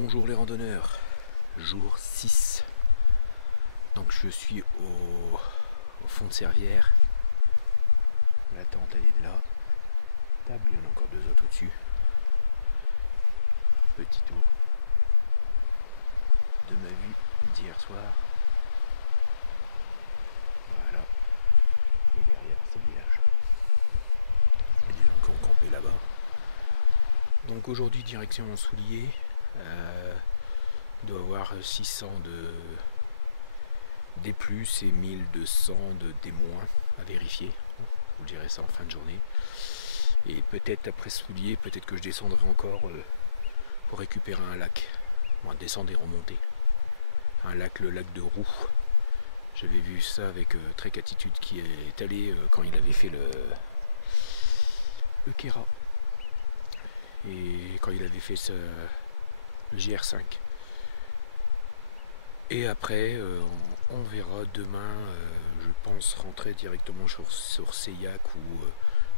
Bonjour les randonneurs, jour 6. Donc je suis au fond de Servières. La tente elle est là. Table, il y en a encore deux autres au-dessus. Petit tour de ma vue d'hier soir. Voilà. Et derrière c'est le village. Il y a des gens qui ont campé là-bas. Donc aujourd'hui direction Soulier. Il doit avoir 600 de D+, et 1200 de D- à vérifier. Vous direz ça en fin de journée. Et peut-être après Soulier, peut-être que je descendrai encore pour récupérer un lac. Bon, descendre et remonter. Un lac, le lac de Roux. J'avais vu ça avec Trek Attitude qui est allé quand il avait fait le Kéra. Et quand il avait fait le GR5. Et après, on verra demain, je pense rentrer directement sur Seillac ou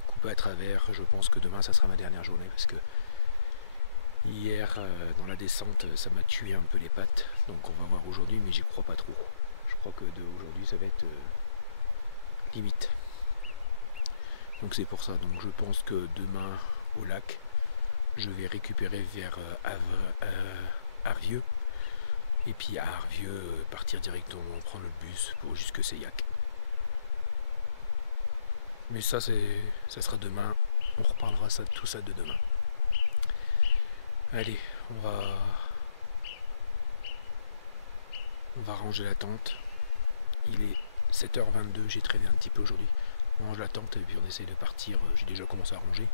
couper à travers. Je pense que demain, ça sera ma dernière journée parce que hier, dans la descente, ça m'a tué un peu les pattes. Donc on va voir aujourd'hui, mais j'y crois pas trop. Je crois que aujourd'hui, ça va être limite. Donc c'est pour ça. Donc je pense que demain, au lac, je vais récupérer vers Arvieux. Et puis à Arvieux, partir directement, prendre le bus pour jusque Seillac. Mais ça sera demain. On reparlera tout ça de demain. Allez, on va ranger la tente. Il est 7h22, j'ai traîné un petit peu aujourd'hui. On range la tente et puis on essaye de partir. J'ai déjà commencé à ranger.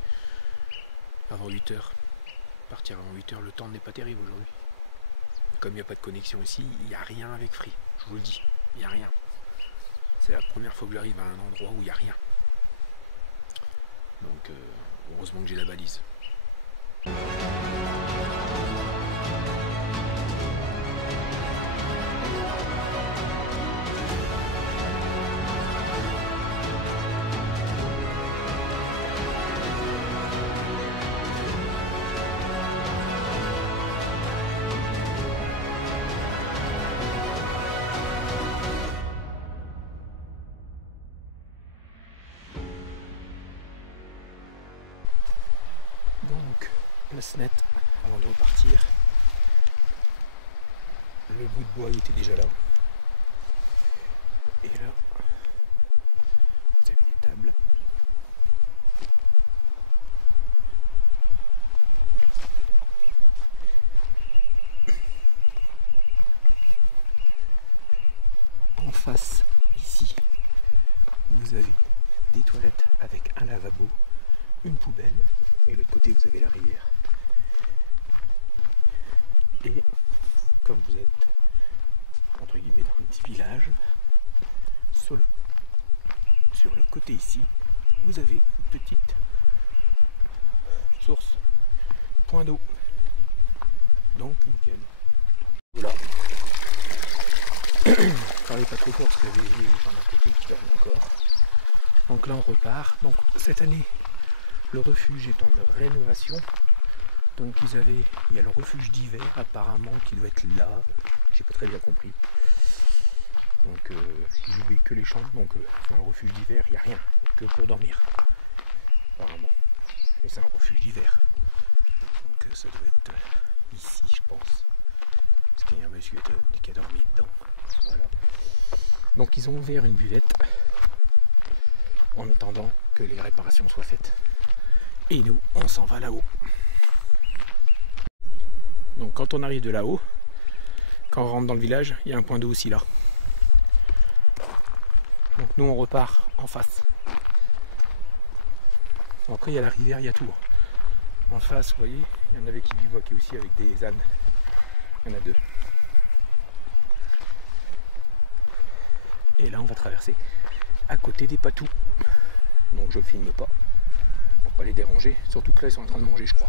Avant 8h. Partir avant 8h, le temps n'est pas terrible aujourd'hui. Comme il n'y a pas de connexion ici, il n'y a rien avec Free. Je vous le dis, il n'y a rien. C'est la première fois que j'arrive à un endroit où il n'y a rien. Donc heureusement que j'ai la balise. Donc, place nette avant de repartir. Le bout de bois il était déjà là. Et là, vous avez des tables. En face, ici, vous avez des toilettes avec un lavabo, une poubelle, et de l'autre côté vous avez la rivière. Et comme vous êtes entre guillemets dans un petit village, sur le côté ici, vous avez une petite source, point d'eau. Donc nickel. Voilà. Parlez pas trop fort parce qu'il y avait les gens à côté qui dorment encore. Donc là on repart. Donc cette année, le refuge est en rénovation. Donc il y a le refuge d'hiver apparemment qui doit être là. J'ai pas très bien compris. Donc j'ai vu que les chambres. Donc dans le refuge d'hiver il n'y a rien, que pour dormir. Apparemment. Et c'est un refuge d'hiver. Donc ça doit être ici je pense. Parce qu'il y a un monsieur qui a dormi dedans. Voilà. Donc ils ont ouvert une buvette en attendant que les réparations soient faites. Et nous, on s'en va là-haut. Donc quand on arrive de là-haut, quand on rentre dans le village, il y a un point d'eau aussi là. Donc nous on repart en face. Bon, après il y a la rivière, il y a tout. En face, vous voyez, il y en avait qui bivouaquaient aussi avec des ânes. Il y en a deux. Et là on va traverser à côté des patous. Donc je ne filme pas pour pas les déranger. Surtout que là ils sont en train de manger je crois.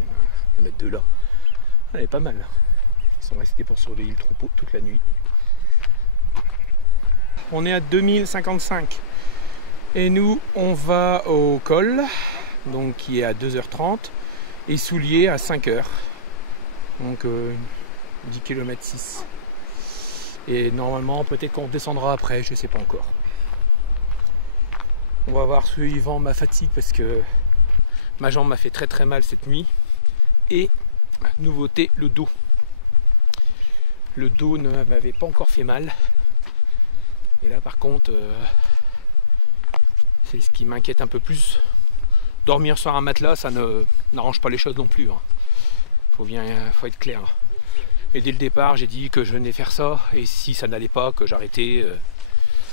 Il y en a deux là. Elle est pas mal. Ils sont restés pour surveiller le troupeau toute la nuit. On est à 2055. Et nous on va au col. Donc qui est à 2h30. et Soulier à 5 heures. Donc 10 km 6. Et normalement peut-être qu'on descendra après, je sais pas encore. On va voir suivant ma fatigue parce que ma jambe m'a fait très très mal cette nuit. Et nouveauté, le dos. Le dos ne m'avait pas encore fait mal. Et là par contre, c'est ce qui m'inquiète un peu plus. Dormir sur un matelas, ça n'arrange pas les choses non plus. Faut être clair. Et dès le départ, j'ai dit que je venais faire ça. Et si ça n'allait pas, que j'arrêtais.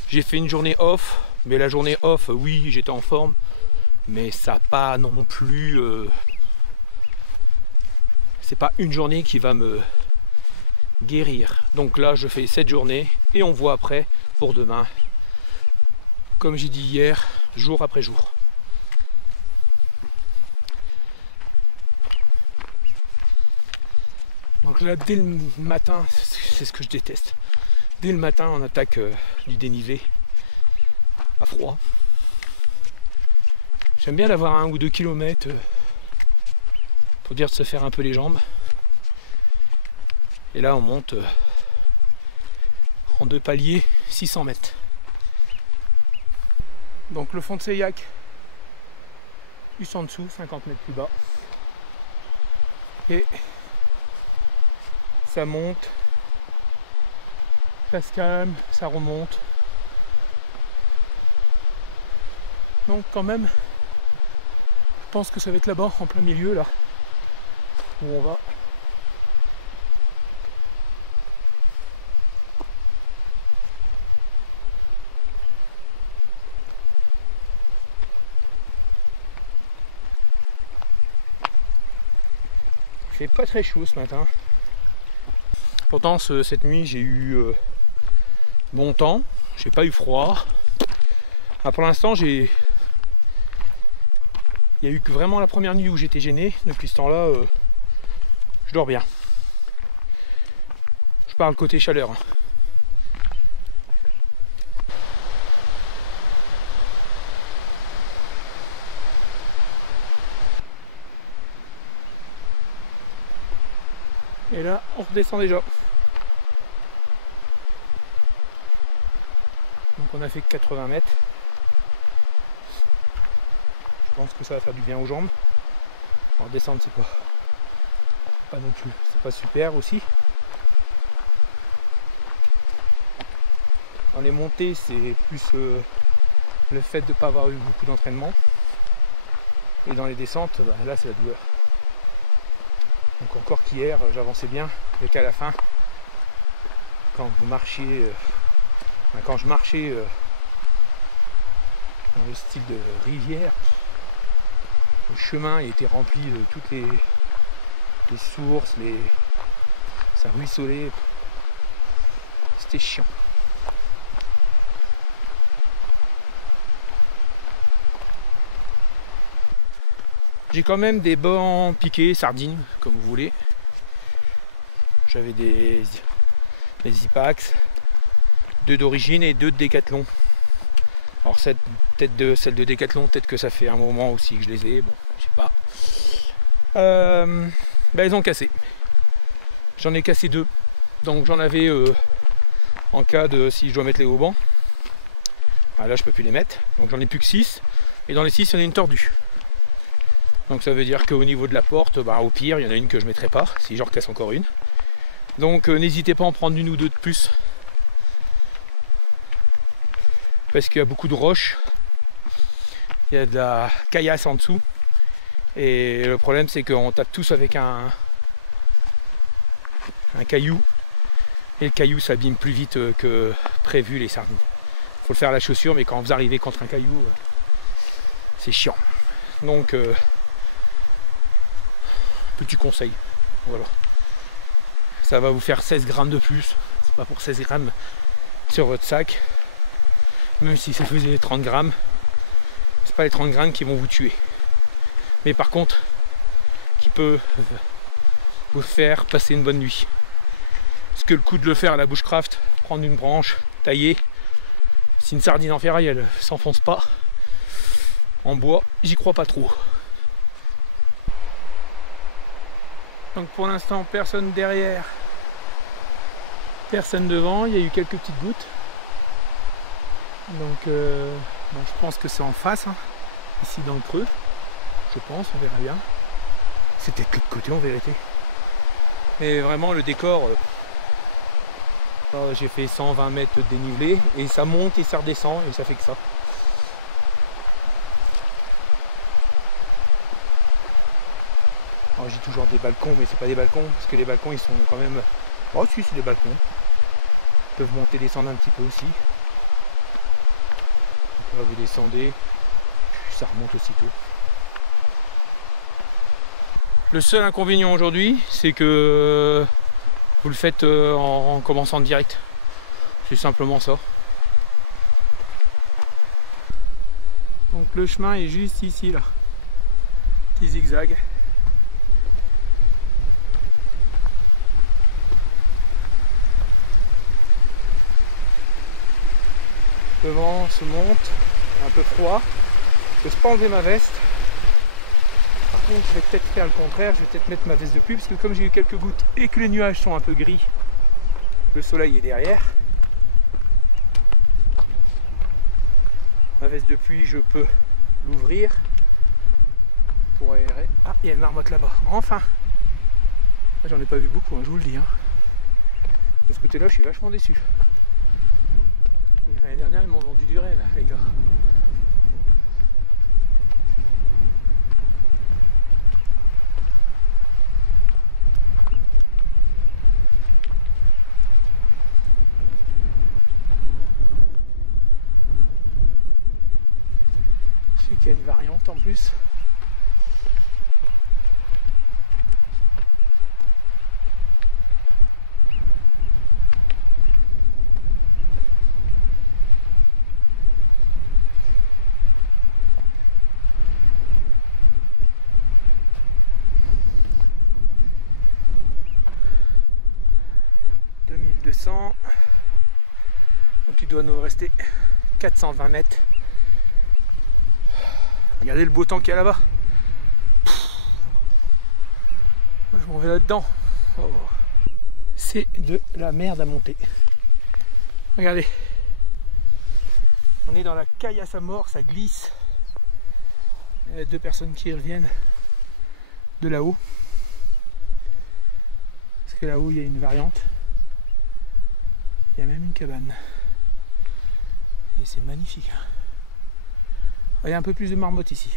J'ai fait une journée off. Mais la journée off, oui, j'étais en forme. Mais ça n'a pas non plus... c'est pas une journée qui va me guérir. Donc là, je fais cette journée. Et on voit après pour demain. Comme j'ai dit hier, jour après jour. Donc là, dès le matin, c'est ce que je déteste. Dès le matin, on attaque du dénivelé à froid. J'aime bien d'avoir 1 ou 2 km pour dire de se faire un peu les jambes. Et là, on monte en 2 paliers, 600 mètres. Donc le fond de Seillac, juste en dessous, 50 mètres plus bas. Et ça monte, ça se calme, ça remonte. Donc quand même, je pense que ça va être là-bas, en plein milieu là, où on va. Il fait pas très chaud ce matin. Pourtant cette nuit j'ai eu bon temps, j'ai pas eu froid. Pour l'instant il y a eu que vraiment la première nuit où j'étais gêné. Depuis ce temps là je dors bien. Je parle côté chaleur. Et là, on redescend déjà. Donc on a fait 80 mètres. Je pense que ça va faire du bien aux jambes. Alors descendre, c'est pas non plus, c'est pas super aussi. Dans les montées, c'est plus le fait de ne pas avoir eu beaucoup d'entraînement. Et dans les descentes, là c'est la douleur. Donc encore qu'hier j'avançais bien, mais qu'à la fin, quand vous marchiez, quand je marchais dans le style de rivière, le chemin était rempli de toutes les sources, ça ruisselait, c'était chiant. J'ai quand même des bancs piqués, sardines, comme vous voulez. J'avais des Zipax, 2 d'origine et 2 de Décathlon. Alors celle de Décathlon, peut-être que ça fait un moment aussi que je les ai, bon, je sais pas. Ils ont cassé. J'en ai cassé 2. Donc j'en avais en cas de si je dois mettre les haubans. Là je peux plus les mettre. Donc j'en ai plus que 6. Et dans les 6, il y en a une tordue. Donc ça veut dire qu'au niveau de la porte, au pire, il y en a une que je ne mettrai pas, si j'en recasse encore une. Donc n'hésitez pas à en prendre 1 ou 2 de plus. Parce qu'il y a beaucoup de roches. Il y a de la caillasse en dessous. Et le problème c'est qu'on tape tous avec un caillou. Et le caillou s'abîme plus vite que prévu les sardines. Il faut le faire à la chaussure, mais quand vous arrivez contre un caillou, c'est chiant. Donc petit conseil, voilà. Ça va vous faire 16 grammes de plus, c'est pas pour 16 grammes sur votre sac, même si ça faisait 30 grammes, c'est pas les 30 grammes qui vont vous tuer, mais par contre qui peut vous faire passer une bonne nuit. Parce que le coup de le faire à la bushcraft, prendre une branche, tailler, si une sardine en ferraille elle s'enfonce pas, en bois, j'y crois pas trop. Donc pour l'instant, personne derrière, personne devant. Il y a eu quelques petites gouttes. Donc bon, je pense que c'est en face, hein, ici dans le creux. Je pense, on verra bien. C'est peut-être l'autre côté en vérité. Mais vraiment le décor, j'ai fait 120 mètres de dénivelé et ça monte et ça redescend et ça fait que ça. Alors j'ai toujours des balcons, mais c'est pas des balcons parce que les balcons ils sont quand même. Oh si, c'est des balcons. Ils peuvent monter et descendre un petit peu aussi. Donc là vous descendez, puis ça remonte aussitôt. Le seul inconvénient aujourd'hui, c'est que vous le faites en commençant direct. C'est simplement ça. Donc le chemin est juste ici là. Petit zigzag. Le vent se monte, un peu froid. Je n'ose pas enlever ma veste. Par contre, je vais peut-être faire le contraire, je vais peut-être mettre ma veste de pluie parce que comme j'ai eu quelques gouttes et que les nuages sont un peu gris, le soleil est derrière. Ma veste de pluie, je peux l'ouvrir pour aérer. Ah, il y a une marmotte là-bas, enfin! J'en ai pas vu beaucoup, hein, je vous le dis. Hein. De ce côté-là, je suis vachement déçu. L'année dernière, ils m'ont vendu du rêve, les gars. Je sais qu'il y a une variante en plus. Donc il doit nous rester 420 mètres. Regardez le beau temps qu'il y a là-bas. Je m'en vais là-dedans. Oh. C'est de la merde à monter. Regardez. On est dans la caillasse à mort, ça glisse. Il y a deux personnes qui reviennent de là-haut. Parce que là-haut il y a une variante. Il y a même une cabane. Et c'est magnifique. Il y a un peu plus de marmottes ici.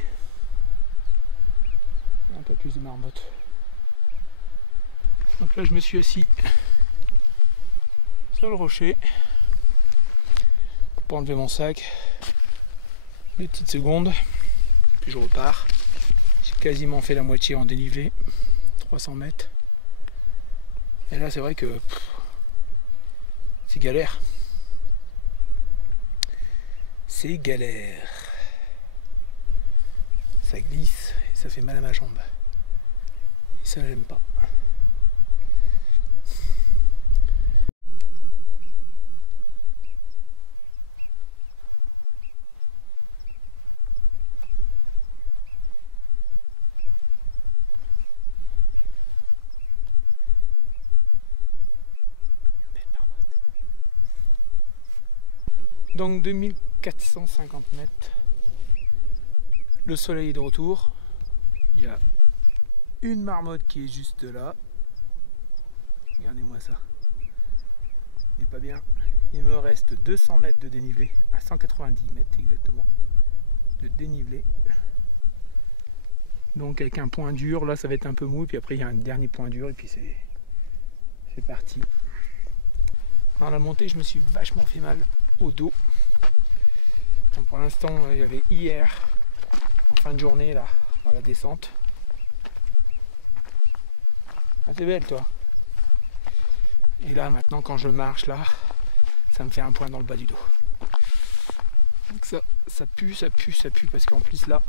Un peu plus de marmottes. Donc là je me suis assis sur le rocher pour enlever mon sac. 2 petites secondes. Puis je repars. J'ai quasiment fait la moitié en dénivelé. 300 mètres. Et là c'est vrai que c'est galère. C'est galère. Ça glisse et ça fait mal à ma jambe. Et ça j'aime pas. Donc 2450 mètres, le soleil est de retour, il y a une marmotte qui est juste là, regardez-moi ça, il n'est pas bien, il me reste 200 mètres de dénivelé, à 190 mètres exactement, de dénivelé, donc avec un point dur, là ça va être un peu mou, puis après il y a un dernier point dur et puis c'est parti. Dans la montée je me suis vachement fait mal au dos. Donc pour l'instant il y avait hier en fin de journée là dans la descente. Ah, t'es belle toi. Et là maintenant quand je marche là, ça me fait un point dans le bas du dos. Donc ça pue parce qu'en plus là,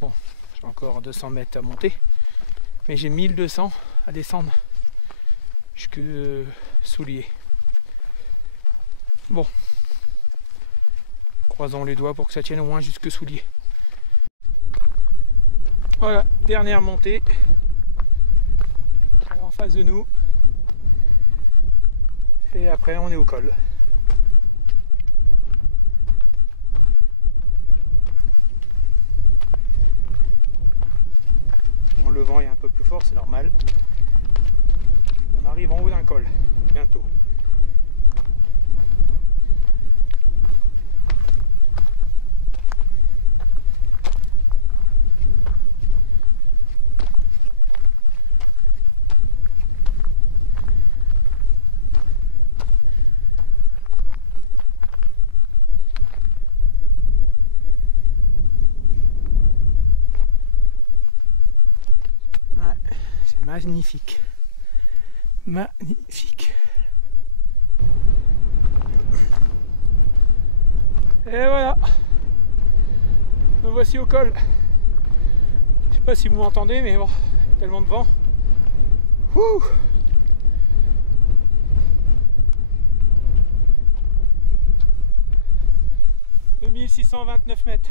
bon j'ai encore 200 mètres à monter, mais j'ai 1200 à descendre jusque Souliers. Bon, croisons les doigts pour que ça tienne au moins jusque Souliers. Voilà, dernière montée. face de nous. Et après on est au col. Bon, le vent est un peu plus fort, c'est normal. On arrive en haut d'un col, bientôt. Magnifique, magnifique. Et voilà, me voici au col. Je sais pas si vous m'entendez, mais bon, tellement de vent. Ouh. « 2629 mètres.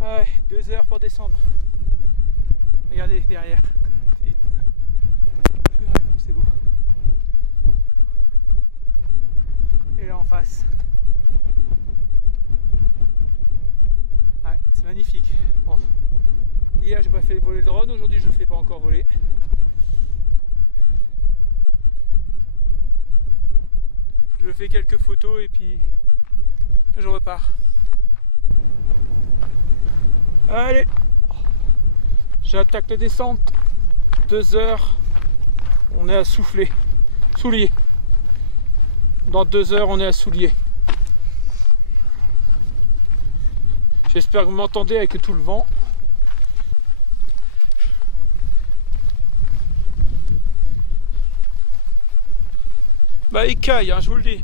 Ah ouais, 2 heures pour descendre. Regardez derrière. C'est beau. Et là en face. Ouais, c'est magnifique. Bon. Hier j'ai pas fait voler le drone, aujourd'hui je le fais pas encore voler. Je fais quelques photos et puis je repars. Allez, j'attaque la descente. 2 heures, on est à Soufflé, Soulier. Dans 2 heures, on est à Soulier. J'espère que vous m'entendez avec tout le vent. Bah, il caille, hein, je vous le dis.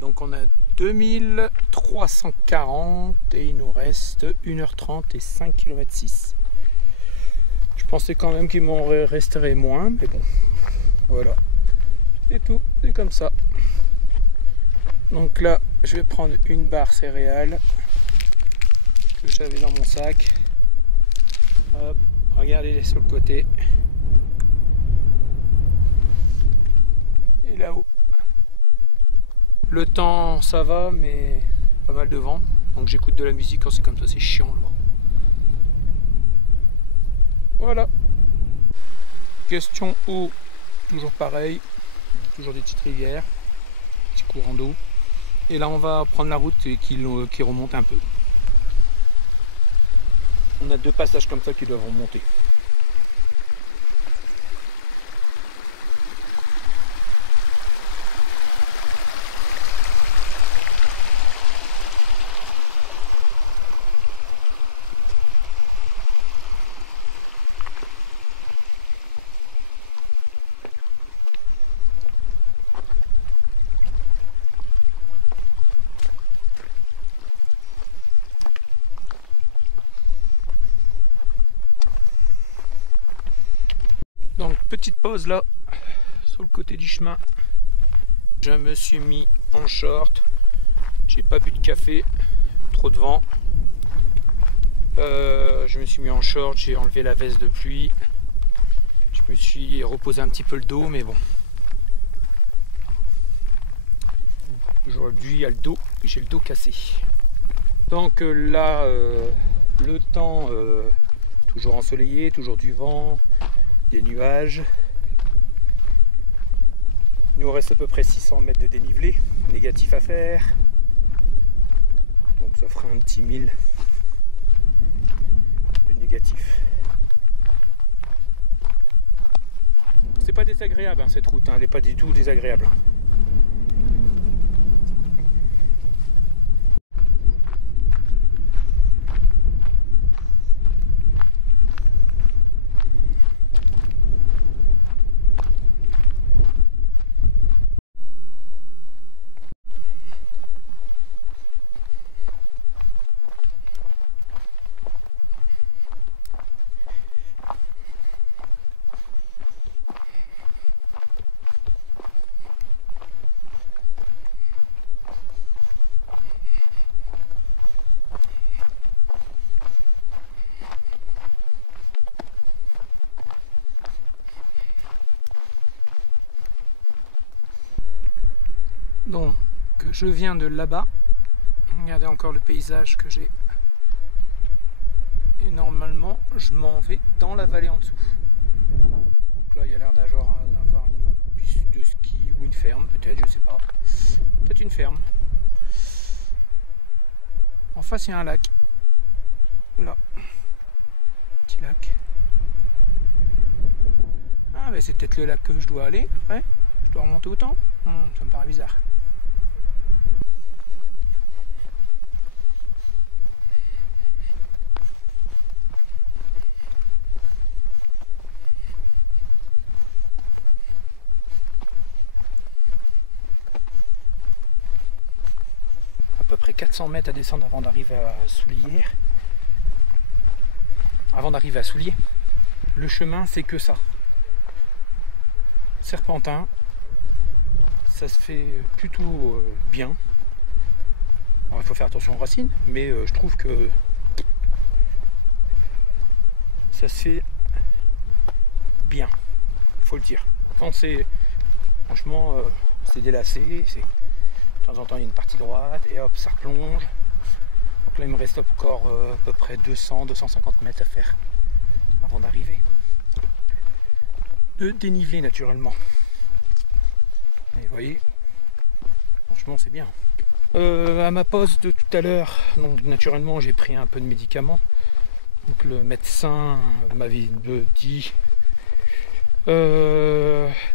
Donc on a 2340 et il nous reste 1h30 et 5 km 6. Je pensais quand même qu'il m'en resterait moins, mais bon, voilà. C'est tout, c'est comme ça. Donc là, je vais prendre une barre céréales que j'avais dans mon sac. Hop, regardez-les sur le côté. Et là-haut. Le temps ça va, mais pas mal de vent, donc j'écoute de la musique quand c'est comme ça, c'est chiant le vent. Voilà. Question eau, toujours pareil, toujours des petites rivières, petits courants d'eau. Et là on va prendre la route qui remonte un peu. On a 2 passages comme ça qui doivent remonter. Donc petite pause là sur le côté du chemin. Je me suis mis en short. J'ai pas bu de café, trop de vent. Je me suis mis en short, j'ai enlevé la veste de pluie. Je me suis reposé un petit peu le dos, mais bon. Aujourd'hui, il y a le dos, j'ai le dos cassé. Donc là, le temps toujours ensoleillé, toujours du vent. Des nuages. Il nous reste à peu près 600 mètres de dénivelé négatif à faire, donc ça fera un petit 1000 de négatif. C'est pas désagréable hein, cette route, hein, elle n'est pas du tout désagréable. je viens de là-bas. Regardez encore le paysage que j'ai. Et normalement, je m'en vais dans la vallée en dessous. Donc là, il y a l'air d'avoir une piste de ski ou une ferme, peut-être, je sais pas. Peut-être une ferme. En face, il y a un lac. Là. Petit lac. Ah, mais c'est peut-être le lac que je dois aller après. Je dois remonter autant. Ça me paraît bizarre. À peu près 400 mètres à descendre avant d'arriver à Soulières. Avant d'arriver à Souliers, le chemin c'est que ça. Serpentin, ça se fait plutôt bien. Alors, il faut faire attention aux racines, mais je trouve que ça se fait bien, faut le dire. Quand c'est, franchement, c'est délacé, c'est de temps en temps il y a une partie droite et hop ça replonge. Donc là il me reste encore à peu près 200-250 mètres à faire avant d'arriver. De dénivelé naturellement. Et vous voyez, franchement c'est bien. À ma pause de tout à l'heure, donc naturellement j'ai pris un peu de médicaments. Donc le médecin m'avait dit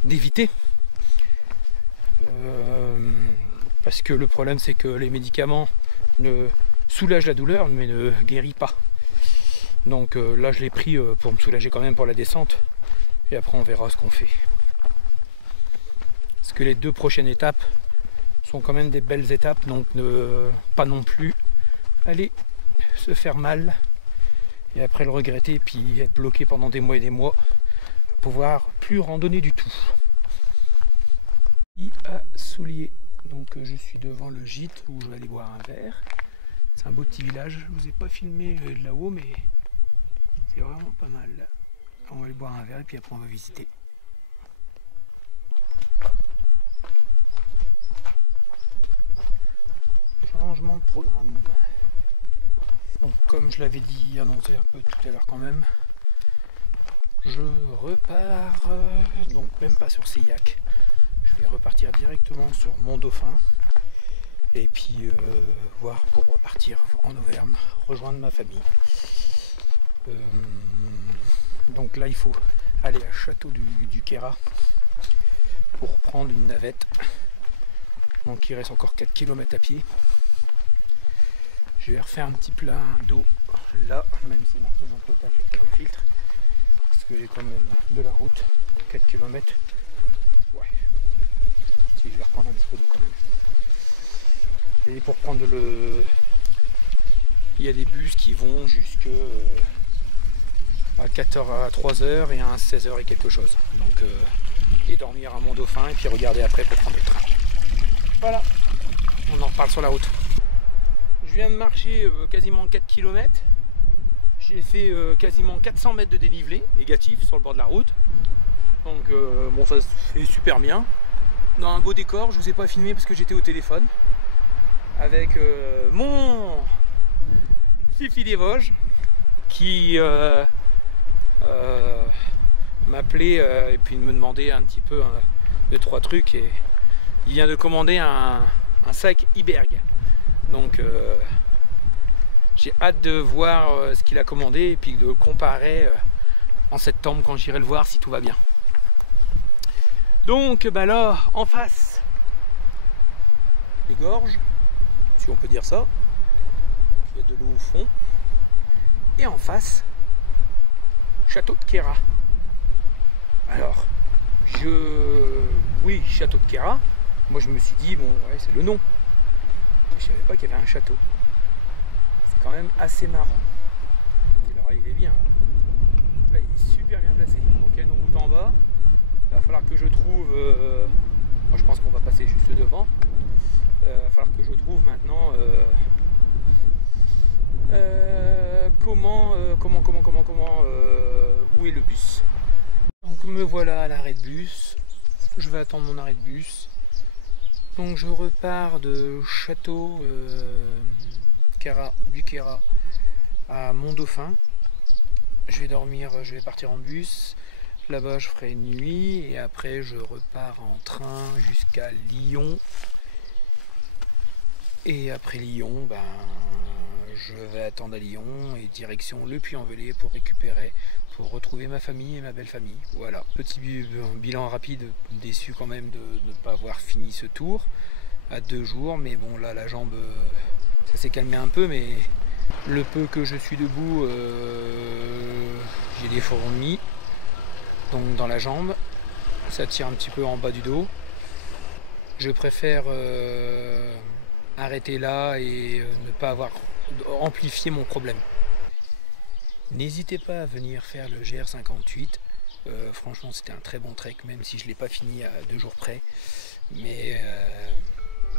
d'éviter. Parce que le problème c'est que les médicaments ne soulagent la douleur mais ne guérissent pas. Donc là je l'ai pris pour me soulager quand même pour la descente. Et après on verra ce qu'on fait. Parce que les 2 prochaines étapes sont quand même des belles étapes, donc ne pas non plus aller se faire mal et après le regretter puis être bloqué pendant des mois et des mois, pouvoir plus randonner du tout. À Souliers, donc je suis devant le gîte où je vais aller boire un verre. C'est un beau petit village, je vous ai pas filmé de là-haut mais c'est vraiment pas mal. On va aller boire un verre et puis après on va visiter. Changement de programme. Donc comme je l'avais dit, annoncé un peu tout à l'heure quand même, je repars, donc même pas sur Seillac. Je vais repartir directement sur Mont-Dauphin et puis voir pour repartir en Auvergne, rejoindre ma famille. Donc là il faut aller à Château du Queyras pour prendre une navette. Donc il reste encore 4 km à pied. Je vais refaire un petit plein d'eau là, même si maintenant potable n'est pas au filtre. Parce que j'ai quand même de la route, 4 km. Ouais. Si je vais reprendre un petit peu d'eau quand même. Et pour prendre le... Il y a des bus qui vont jusque à 4h à 3h et à 16h et quelque chose. Donc et dormir à Mont-Dauphin et puis regarder après pour prendre le train. Voilà, on en reparle sur la route. Je viens de marcher quasiment 4 km. J'ai fait quasiment 400 mètres de dénivelé négatif sur le bord de la route. Donc bon, ça se fait super bien. Dans un beau décor, je vous ai pas filmé parce que j'étais au téléphone avec mon Fifi des Vosges qui m'appelait et puis me demandait un petit peu 2-3 trucs et il vient de commander un sac Iberg. Donc j'ai hâte de voir ce qu'il a commandé et puis de comparer en septembre quand j'irai le voir si tout va bien. Donc bah là en face les gorges, si on peut dire ça, il y a de l'eau au fond, et en face Château de Queyras. Alors oui, Château de Queyras, moi je me suis dit bon ouais c'est le nom, je savais pas qu'il y avait un château. C'est quand même assez marrant. Alors il est bien là, il est super bien placé. Donc il y a une route en bas, il va falloir que je trouve moi je pense qu'on va passer juste devant. Il va falloir que je trouve maintenant comment où est le bus. Donc me voilà à l'arrêt de bus. Je vais attendre mon arrêt de bus Donc je repars de Château du Queyras à Mont-Dauphin. Je vais partir en bus. Là-bas je ferai une nuit et après je repars en train jusqu'à Lyon. Et après Lyon, ben, je vais attendre à Lyon et direction Le Puy-en-Velay pour retrouver ma famille et ma belle famille. Voilà, petit bilan rapide, déçu quand même de ne pas avoir fini ce tour à 2 jours, mais bon là la jambe, ça s'est calmé un peu, mais le peu que je suis debout, j'ai des fourmis donc dans la jambe, ça tire un petit peu en bas du dos. Je préfère arrêter là et ne pas avoir amplifié mon problème. N'hésitez pas à venir faire le GR58. Franchement c'était un très bon trek, même si je ne l'ai pas fini à 2 jours près. Mais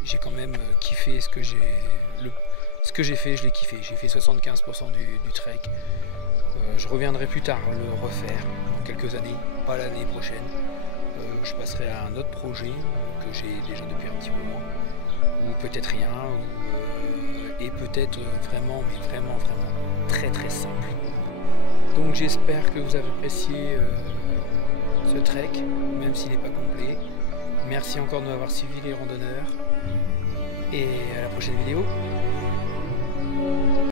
j'ai quand même kiffé ce que j'ai fait, je l'ai kiffé. J'ai fait 75% du trek. Je reviendrai plus tard le refaire dans quelques années, pas l'année prochaine. Je passerai à un autre projet que j'ai déjà depuis un petit moment, ou peut-être rien, et peut-être vraiment, mais vraiment très très simple. Donc j'espère que vous avez apprécié ce trek, même s'il n'est pas complet. Merci encore de m'avoir suivi les randonneurs, et à la prochaine vidéo.